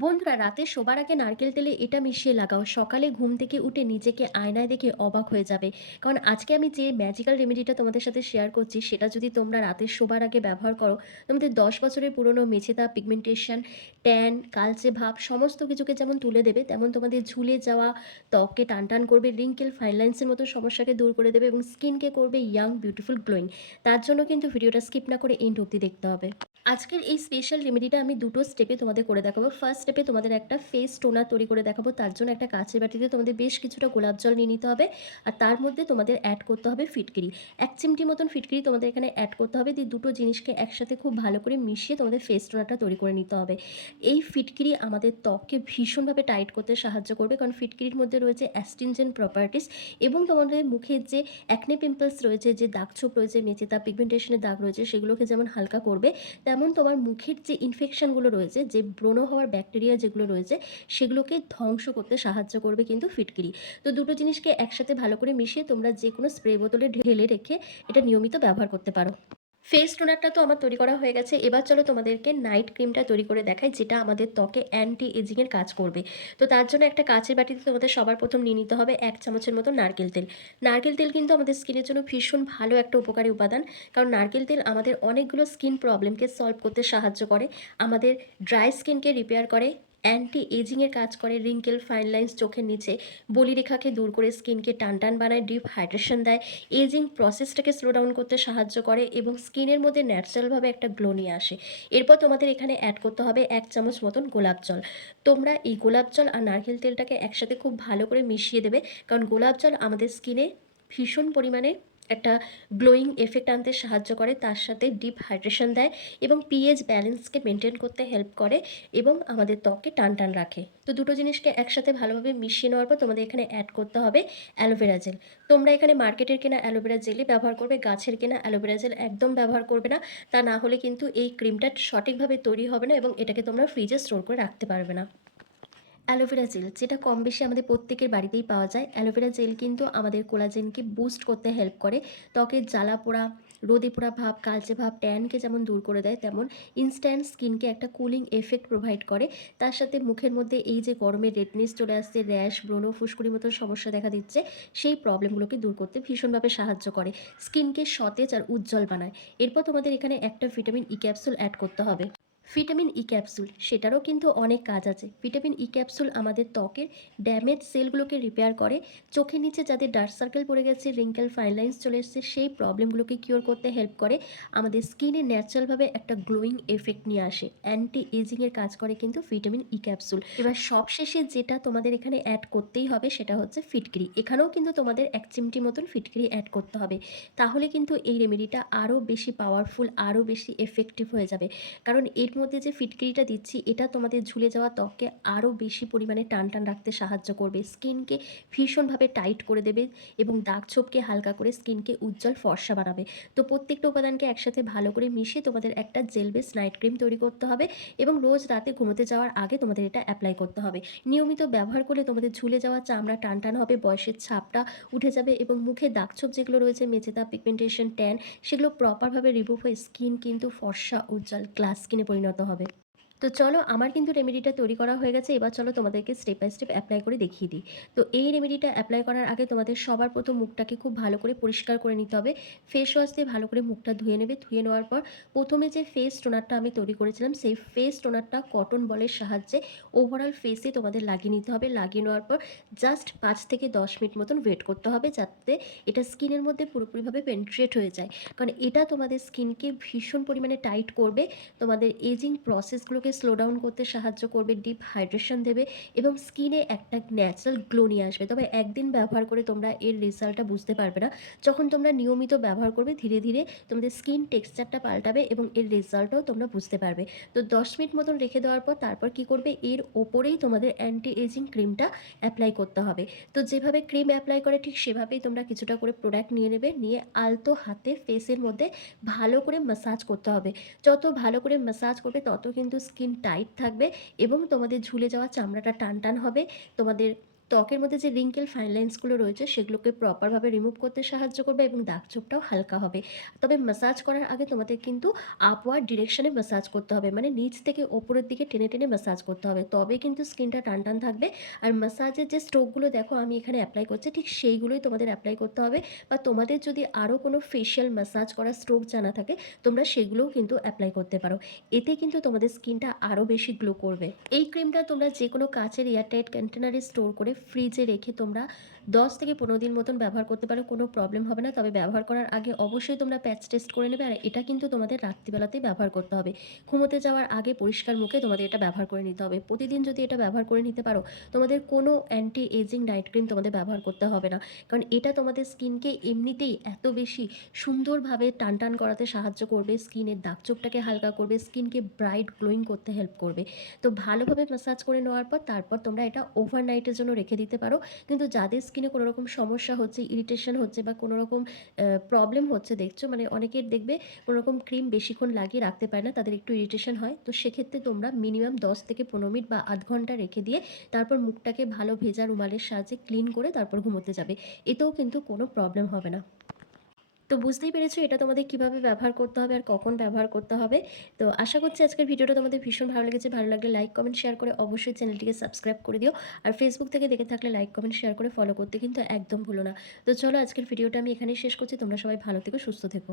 বন্ধুরা, রাতে শোবার আগে নারকেল তেলে এটা মিশিয়ে লাগাও। সকালে ঘুম থেকে উঠে নিজেকে আয়নায় দেখে অবাক হয়ে যাবে। কারণ আজকে আমি যে ম্যাজিক্যাল রেমেডিটা তোমাদের সাথে শেয়ার করছি, সেটা যদি তোমরা রাতে শোবার আগে ব্যবহার করো, তোমাদের 10 বছরের পুরনো মেছেদা, পিগমেন্টেশন, ট্যান, কালচে ভাব সমস্ত কিছুকে যেমন তুলে দেবে, তেমন তোমাদের ঝুলে যাওয়া ত্বককে টানটান করবে, রিঙ্কেল, ফাইন লাইন্সের মতো সমস্যাকে দূর করে দেবে এবং স্কিনকে করবে ইয়াং, বিউটিফুল, গ্লোয়িং। তার জন্য কিন্তু ভিডিওটা স্কিপ না করে এন্ড অব্দি দেখতে হবে। আজকের এই স্পেশাল রেমেডিটা আমি দুটো স্টেপে তোমাদের করে দেখাবো। ফার্স্ট স্টেপে তোমাদের একটা ফেস টোনার তৈরি করে দেখাবো। তার জন্য একটা কাঁচের বাটিতে তোমাদের বেশ কিছুটা গোলাপ জল নিয়ে নিতে হবে। আর তার মধ্যে তোমাদের অ্যাড করতে হবে ফিটকিরি। 1 চিমটি মতন ফিটকিরি তোমাদের এখানে অ্যাড করতে হবে। দিয়ে দুটো জিনিসকে একসাথে খুব ভালো করে মিশিয়ে তোমাদের ফেস টোনারটা তৈরি করে নিতে হবে। এই ফিটকিরি আমাদের ত্বককে ভীষণভাবে টাইট করতে সাহায্য করবে, কারণ ফিটকিরির মধ্যে রয়েছে অ্যাস্টিনজেন্ট প্রপার্টিস এবং তোমাদের মুখের যে অ্যাকনে পিম্পলস রয়েছে, যে দাগছোপ রয়েছে, মেচেদা, পিগমেন্টেশনের দাগ রয়েছে, সেগুলোকে যেমন হালকা করবে, তেমন তোমার মুখের যে ইনফেকশনগুলো রয়েছে, যে ব্রণ হওয়ার ব্যাকটেরিয়া যেগুলো রয়েছে, সেগুলোকে ধ্বংস করতে সাহায্য করবে কিন্তু ফিটকিরি। তো দুটো জিনিসকে একসাথে ভালো করে মিশিয়ে তোমরা যে কোনো স্প্রে বোতলে ঢেলে রেখে এটা নিয়মিত ব্যবহার করতে পারো। ফেস টোনারটা তো আমার তৈরি করা হয়ে গেছে। এবার চলো তোমাদেরকে নাইট ক্রিমটা তৈরি করে দেখাই, যেটা আমাদের ত্বকে অ্যান্টি এজিংয়ের কাজ করবে। তো তার জন্য একটা কাঁচের বাটিতে তোমাদের সবার প্রথম নিয়ে নিতে হবে 1 চামচের মতো নারকেল তেল। নারকেল তেল কিন্তু আমাদের স্কিনের জন্য ভীষণ ভালো একটা উপকারী উপাদান, কারণ নারকেল তেল আমাদের অনেকগুলো স্কিন প্রবলেমকে সলভ করতে সাহায্য করে, আমাদের ড্রাই স্কিনকে রিপেয়ার করে, অ্যান্টি এজিংয়ের কাজ করে, রিঙ্কেল, ফাইন লাইন্স, চোখের নিচে বলিরেখাকে দূর করে স্কিনকে টানটান বানায়, ডিপ হাইড্রেশন দেয়, এজিং প্রসেসটাকে স্লো ডাউন করতে সাহায্য করে এবং স্কিনের মধ্যে ন্যাচারালভাবে একটা গ্লো নিয়ে আসে। এরপর তোমাদের এখানে অ্যাড করতে হবে 1 চামচ মতন গোলাপ জল। তোমরা এই গোলাপ জল আর নারকেল তেলটাকে একসাথে খুব ভালো করে মিশিয়ে দেবে, কারণ গোলাপ জল আমাদের স্কিনে ভীষণ পরিমাণে একটা গ্লোয়িং এফেক্ট আনতে সাহায্য করে, তার সাথে ডিপ হাইড্রেশন দেয় এবং পিএইচ ব্যালেন্সকে মেনটেন করতে হেল্প করে এবং আমাদের ত্বককে টান টান রাখে। তো দুটো জিনিসকে একসাথে ভালোভাবে মিশিয়ে নেওয়ার পর তোমাদের এখানে অ্যাড করতে হবে অ্যালোভেরা জেল। তোমরা এখানে মার্কেটের কেনা অ্যালোভেরা জেলই ব্যবহার করবে, গাছের কেনা অ্যালোভেরা জেল একদম ব্যবহার করবে না। তা না হলে কিন্তু এই ক্রিমটা সঠিকভাবে তৈরি হবে না এবং এটাকে তোমরা ফ্রিজে স্টোর করে রাখতে পারবে না। অ্যালোভেরা জেল, যেটা কম বেশি আমাদের প্রত্যেকের বাড়িতেই পাওয়া যায়। অ্যালোভেরা জেল কিন্তু আমাদের কোলাজেনকে বুস্ট করতে হেল্প করে, ত্বকের জ্বালা পোড়া, রোদে পোড়া ভাব, কালচে ভাব, ট্যানকে যেমন দূর করে দেয়, তেমন ইনস্ট্যান্ট স্কিনকে একটা কুলিং এফেক্ট প্রোভাইড করে। তার সাথে মুখের মধ্যে এই যে গরমের রেডনেস চলে আসছে, র্যাশ, ব্রণ, ফুসকুড়ির মতো সমস্যা দেখা দিচ্ছে, সেই প্রবলেমগুলোকে দূর করতে ভীষণভাবে সাহায্য করে, স্কিনকে সতেজ আর উজ্জ্বল বানায়। এরপর তোমাদের এখানে একটা ভিটামিন ই ক্যাপসুল অ্যাড করতে হবে। ভিটামিন ই ক্যাপসুল, সেটারও কিন্তু অনেক কাজ আছে। ভিটামিন ই ক্যাপসুল আমাদের ত্বকের ড্যামেজ সেলগুলোকে রিপেয়ার করে, চোখের নিচে যাদের ডার্ক সার্কেল পড়ে গেছে, রিঙ্কেল, ফাইন লাইন্স চলে এসেছে, সেই প্রবলেমগুলোকে কিওর করতে হেল্প করে, আমাদের স্কিনে ন্যাচারালভাবে একটা গ্লোয়িং এফেক্ট নিয়ে আসে, অ্যান্টি এজিংয়ের কাজ করে কিন্তু ভিটামিন ই ক্যাপসুল। এবার সবশেষে যেটা তোমাদের এখানে অ্যাড করতেই হবে সেটা হচ্ছে ফিটকিরি। এখানেও কিন্তু তোমাদের 1 চিমটি মতন ফিটকিরি অ্যাড করতে হবে, তাহলে কিন্তু এই রেমেডিটা আরও বেশি পাওয়ারফুল, আরও বেশি এফেক্টিভ হয়ে যাবে। কারণ এর মধ্যে যে ফিটকিরিটা দিচ্ছি, এটা তোমাদের ঝুলে যাওয়া ত্বককে আরও বেশি পরিমাণে টান টান রাখতে সাহায্য করবে, স্কিনকে ভীষণভাবে টাইট করে দেবে এবং দাগ ছোপকে হালকা করে স্কিনকে উজ্জ্বল ফর্সা বানাবে। তো প্রত্যেকটা উপাদানকে একসাথে ভালো করে মিশিয়ে তোমাদের একটা জেল বেস নাইট ক্রিম তৈরি করতে হবে এবং রোজ রাতে ঘুমোতে যাওয়ার আগে তোমাদের এটা অ্যাপ্লাই করতে হবে। নিয়মিত ব্যবহার করলে তোমাদের ঝুলে যাওয়া চামড়া টান টান হবে, বয়সের ছাপটা উঠে যাবে এবং মুখে দাগছোপ যেগুলো রয়েছে, মেচেদা, পিগমেন্টেশন, ট্যান, সেগুলো প্রপারভাবে রিমুভ হয়ে স্কিন কিন্তু ফর্সা, উজ্জ্বল, গ্লাস স্কিনে পরিণত হবে। তো চলো, আমার কিন্তু রেমেডিটা তৈরি করা হয়ে গেছে। এবার চলো তোমাদেরকে স্টেপ বাই স্টেপ অ্যাপ্লাই করে দেখিয়ে দিই। তো এই রেমেডিটা অ্যাপ্লাই করার আগে তোমাদের সবার প্রথম মুখটাকে খুব ভালো করে পরিষ্কার করে নিতে হবে। ফেস ওয়াশ দিয়ে ভালো করে মুখটা ধুয়ে নেবে। ধুয়ে নেওয়ার পর প্রথমে যে ফেস টোনারটা আমি তৈরি করেছিলাম, সেই ফেস টোনারটা কটন বলের সাহায্যে ওভারঅল ফেসে তোমাদের লাগিয়ে নিতে হবে। লাগিয়ে নেওয়ার পর জাস্ট 5 থেকে 10 মিনিট মতন ওয়েট করতে হবে, যাতে এটা স্কিনের মধ্যে পুরোপুরিভাবে পেনিট্রেট হয়ে যায়, কারণ এটা তোমাদের স্কিনকে ভীষণ পরিমাণে টাইট করবে, তোমাদের এজিং প্রসেসগুলোকে স্লো ডাউন করতে সাহায্য করবে, ডিপ হাইড্রেশন দেবে এবং স্কিনে একটা ন্যাচারাল গ্লো নিয়ে আসবে। তবে একদিন ব্যবহার করে তোমরা এর রেজাল্টটা বুঝতে পারবে না, যখন তোমরা নিয়মিত ব্যবহার করবে ধীরে ধীরে তোমাদের স্কিন টেক্সচারটা পাল্টাবে এবং এর রেজাল্টও তোমরা বুঝতে পারবে। তো 10 মিনিট মতন রেখে দেওয়ার পর তারপর কি করবে, এর ওপরেই তোমাদের অ্যান্টি এজিং ক্রিমটা অ্যাপ্লাই করতে হবে। তো যেভাবে ক্রিম অ্যাপ্লাই করে ঠিক সেভাবেই তোমরা কিছুটা করে প্রোডাক্ট নিয়ে নেবে, নিয়ে আলতো হাতে ফেসের মধ্যে ভালো করে ম্যাসাজ করতে হবে। যত ভালো করে ম্যাসাজ করবে তত কিন্তু স্কিন টাইট থাকবে এবং তোমাদের ঝুলে যাওয়া চামড়াটা টান টান হবে, তোমাদের ত্বকের মধ্যে যে রিঙ্কেল ফাইন লাইন্সগুলো রয়েছে সেগুলোকে প্রপারভাবে রিমুভ করতে সাহায্য করবে এবং দাগছোপটাও হালকা হবে। তবে ম্যাসাজ করার আগে তোমাদের কিন্তু আপওয়ার্ড ডিরেকশনে ম্যাসাজ করতে হবে। মানে নিচ থেকে ওপরের দিকে টেনে, টেনে ম্যাসাজ করতে হবে। তবে কিন্তু স্কিনটা টান, টান থাকবে। আর ম্যাসাজের যে স্ট্রোকগুলো দেখো আমি এখানে এপ্লাই করছি, ঠিক সেইগুলোই তোমাদের এপ্লাই করতে হবে। বা তোমাদের যদি আরও কোনো ফেশিয়াল ম্যাসাজ করার স্ট্রোক জানা থাকে, তোমরা সেগুলোও কিন্তু এপ্লাই করতে পারো। এতে কিন্তু তোমাদের স্কিনটা আরও বেশি গ্লো করবে। এই ক্রিমটা তোমরা যেকোনো কাচের এয়ারটাইট কন্টেনারে স্টোর করে ফ্রিজে রেখে তোমরা 10 থেকে 15 দিন মতন ব্যবহার করতে পারো, কোনো প্রবলেম হবে না। তবে ব্যবহার করার আগে অবশ্যই তোমরা প্যাচ টেস্ট করে নেবে। আর এটা কিন্তু তোমাদের রাত্রিবেলাতেই ব্যবহার করতে হবে। ঘুমোতে যাওয়ার আগে পরিষ্কার মুখে তোমাদের এটা ব্যবহার করে নিতে হবে। প্রতিদিন যদি এটা ব্যবহার করে নিতে পারো, তোমাদের কোনো অ্যান্টি এজিং নাইট ক্রিম তোমাদের ব্যবহার করতে হবে না। কারণ এটা তোমাদের স্কিনকে এমনিতেই এত বেশি সুন্দরভাবে টান, টান করাতে সাহায্য করবে, স্কিনের দাগছোপটাকে হালকা করবে, স্কিনকে ব্রাইট গ্লোয়িং করতে হেল্প করবে। তো ভালোভাবে ম্যাসাজ করে নেওয়ার পর তারপর তোমরা এটা ওভারনাইটের জন্য রেখে দিতে পারো। কিন্তু যাদের স্কিনে কোনো রকম সমস্যা হচ্ছে, ইরিটেশন হচ্ছে বা কোনো রকম প্রবলেম হচ্ছে দেখছো, মানে অনেকের দেখবে কোনো রকম ক্রিম বেশিক্ষণ লাগিয়ে রাখতে পারে না, তাদের একটু ইরিটেশন হয়। তো সেক্ষেত্রে তোমরা মিনিমাম 10 থেকে 15 মিনিট বা আধ ঘন্টা রেখে দিয়ে তারপর মুখটাকে ভালো ভেজা রুমালের সাহায্যে ক্লিন করে তারপর ঘুমোতে যাবে। এতেও কিন্তু কোনো প্রবলেম হবে না। তো বুঝতেই পেরেছো এটা তোমাদের কিভাবে ব্যবহার করতে হবে আর কখন ব্যবহার করতে হবে। তো আশা করছি আজকের ভিডিওটা তোমাদের ভীষণ ভালো লেগেছে। ভালো লাগলে লাইক, কমেন্ট, শেয়ার করে অবশ্যই চ্যানেলটিকে সাবস্ক্রাইব করে দিও। আর ফেসবুক থেকে দেখে থাকলে লাইক, কমেন্ট, শেয়ার করে ফলো করতে কিন্তু একদম ভুলো না। তো চলো আজকের ভিডিওটা আমি এখানেই শেষ করছি। তোমরা সবাই ভালো থেকো, সুস্থ থেকো।